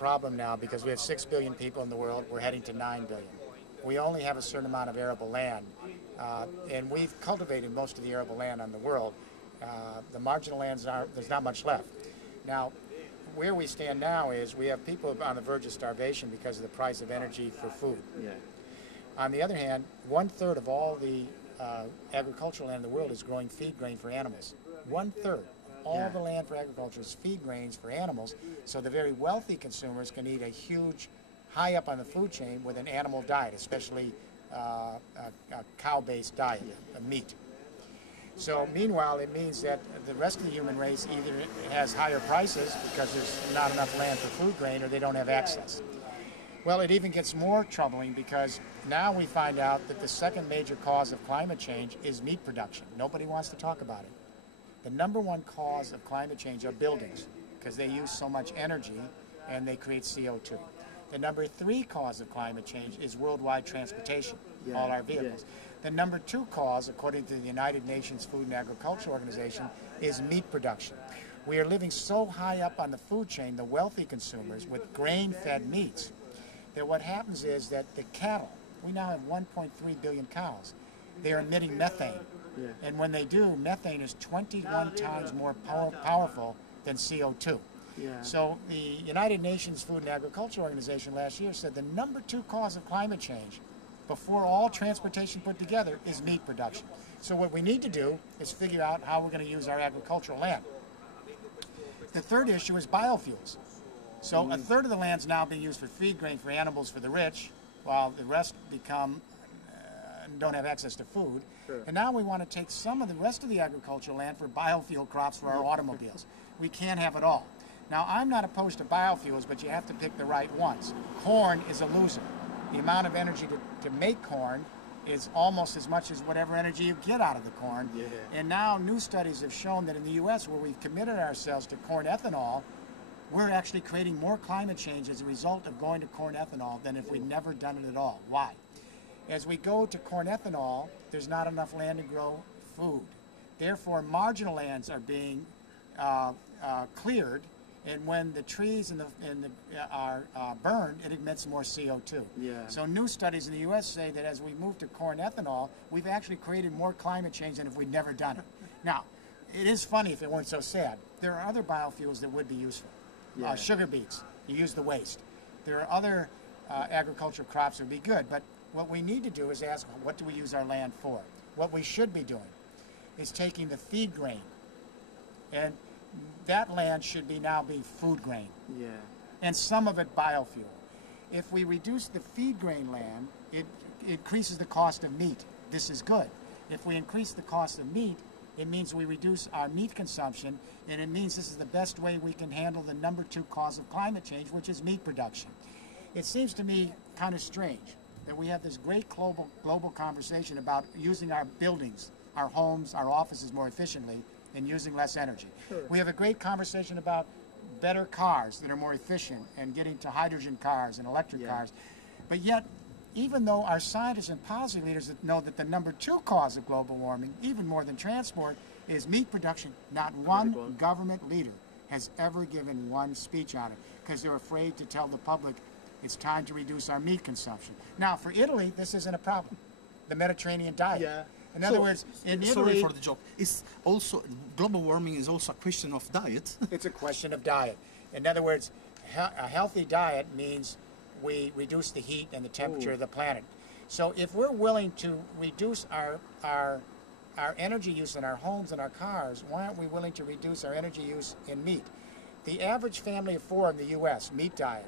problem now because we have 6 billion people in the world. We're heading to 9 billion. We only have a certain amount of arable land, and we've cultivated most of the arable land on the world. The marginal lands, there's not much left. Now, where we stand now is we have people on the verge of starvation because of the price of energy for food. Yeah. On the other hand, 1/3 of all the agricultural land in the world is growing feed grain for animals. 1/3. All the land for agriculture is feed grains for animals, so the very wealthy consumers can eat a huge, high up on the food chain with an animal diet, especially a cow-based diet, meat. So meanwhile, it means that the rest of the human race either has higher prices because there's not enough land for food grain or they don't have access. Well, it even gets more troubling because now we find out that the second major cause of climate change is meat production. Nobody wants to talk about it. The number one cause of climate change are buildings because they use so much energy and they create CO2. The number 3 cause of climate change is worldwide transportation, all our vehicles. The number 2 cause, according to the United Nations Food and Agriculture Organization, is meat production. We are living so high up on the food chain, the wealthy consumers, with grain-fed meats, that what happens is that the cattle, we now have 1.3 billion cows, they're emitting methane. And when they do, methane is 21 times more powerful than CO2. So the United Nations Food and Agriculture Organization last year said the number 2 cause of climate change before all transportation put together is meat production. So what we need to do is figure out how we're going to use our agricultural land. The third issue is biofuels. So 1/3 of the land is now being used for feed grain for animals for the rich, while the rest don't have access to food. And now we want to take some of the rest of the agricultural land for biofuel crops for our automobiles. We can't have it all. Now, I'm not opposed to biofuels, but you have to pick the right ones. Corn is a loser. The amount of energy to make corn is almost as much as whatever energy you get out of the corn. And now new studies have shown that in the U.S., where we've committed ourselves to corn ethanol, we're actually creating more climate change as a result of going to corn ethanol than if we'd never done it at all. Why? As we go to corn ethanol, there's not enough land to grow food. Therefore, marginal lands are being cleared, and when the trees are burned, it emits more CO2. So new studies in the U.S. say that as we move to corn ethanol, we've actually created more climate change than if we'd never done it. Now, it is funny if it weren't so sad. There are other biofuels that would be useful. Sugar beets, you use the waste. There are other agricultural crops that would be good, but what we need to do is ask, what do we use our land for? What we should be doing is taking the feed grain, and that land should now be food grain, and some of it biofuel. If we reduce the feed grain land, it increases the cost of meat. This is good. If we increase the cost of meat, it means we reduce our meat consumption, and it means this is the best way we can handle the number 2 cause of climate change, which is meat production. It seems to me kind of strange that we have this great global conversation about using our buildings, our homes, our offices more efficiently and using less energy. We have a great conversation about better cars that are more efficient and getting to hydrogen cars and electric cars. But yet, even though our scientists and policy leaders know that the number 2 cause of global warming, even more than transport, is meat production, not one government leader has ever given one speech on it because they're afraid to tell the public it's time to reduce our meat consumption. Now, for Italy, this isn't a problem. The Mediterranean diet. In other words, in Italy... Sorry for the joke. It's also, global warming is also a question of diet. It's a question of diet. In other words, a healthy diet means we reduce the heat and the temperature of the planet. So if we're willing to reduce our energy use in our homes and our cars, why aren't we willing to reduce our energy use in meat? The average family of 4 in the U.S. meat diet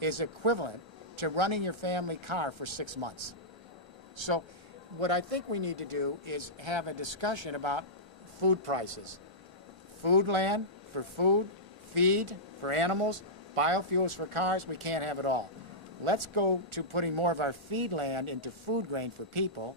is equivalent to running your family car for 6 months. So what I think we need to do is have a discussion about food prices. Food land for food, feed for animals, biofuels for cars, we can't have it all. Let's go to putting more of our feed land into food grain for people.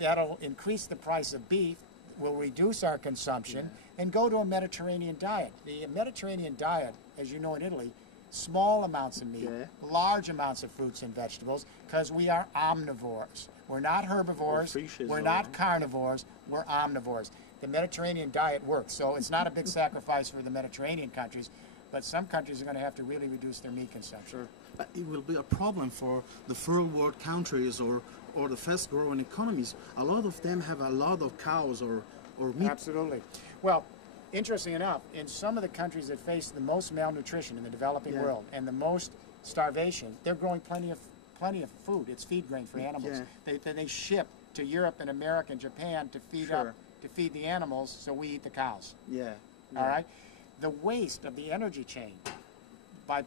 That'll increase the price of beef, will reduce our consumption, and go to a Mediterranean diet. The Mediterranean diet, as you know in Italy, small amounts of meat, large amounts of fruits and vegetables, because we are omnivores. We're not herbivores, we're not carnivores, we're omnivores. The Mediterranean diet works, so it's not a big sacrifice for the Mediterranean countries, but some countries are going to have to really reduce their meat consumption. Sure. But it will be a problem for the third world countries or the fast growing economies. A lot of them have a lot of cows or meat. Absolutely. Well, interesting enough, in some of the countries that face the most malnutrition in the developing world and the most starvation, they're growing plenty of food. It's feed grain for animals. They ship to Europe and America and Japan to feed the animals, so we eat the cows. All right. The waste of the energy chain by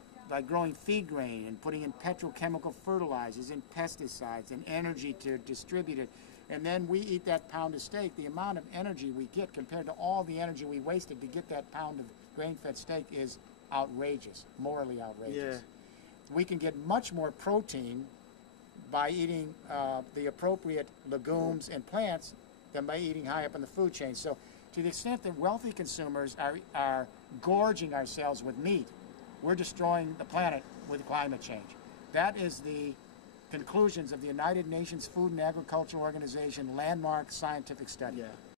growing feed grain and putting in petrochemical fertilizers and pesticides and energy to distribute it, and then we eat that pound of steak, the amount of energy we get compared to all the energy we wasted to get that pound of grain-fed steak is outrageous, morally outrageous. We can get much more protein by eating the appropriate legumes and plants than by eating high up in the food chain. So to the extent that wealthy consumers are gorging ourselves with meat, we're destroying the planet with climate change. That is the conclusions of the United Nations Food and Agriculture Organization landmark scientific study.